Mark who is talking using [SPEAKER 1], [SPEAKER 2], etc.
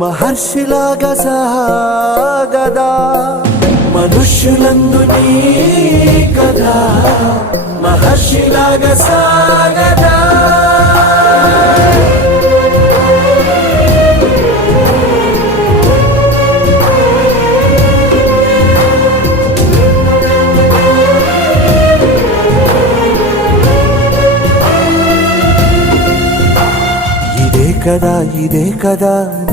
[SPEAKER 1] మహర్షిలాగా సాగదా
[SPEAKER 2] మనుష్యులందు కదా మహర్షిలాగా సాగదా
[SPEAKER 1] ఇదే కదా ఇదే కదా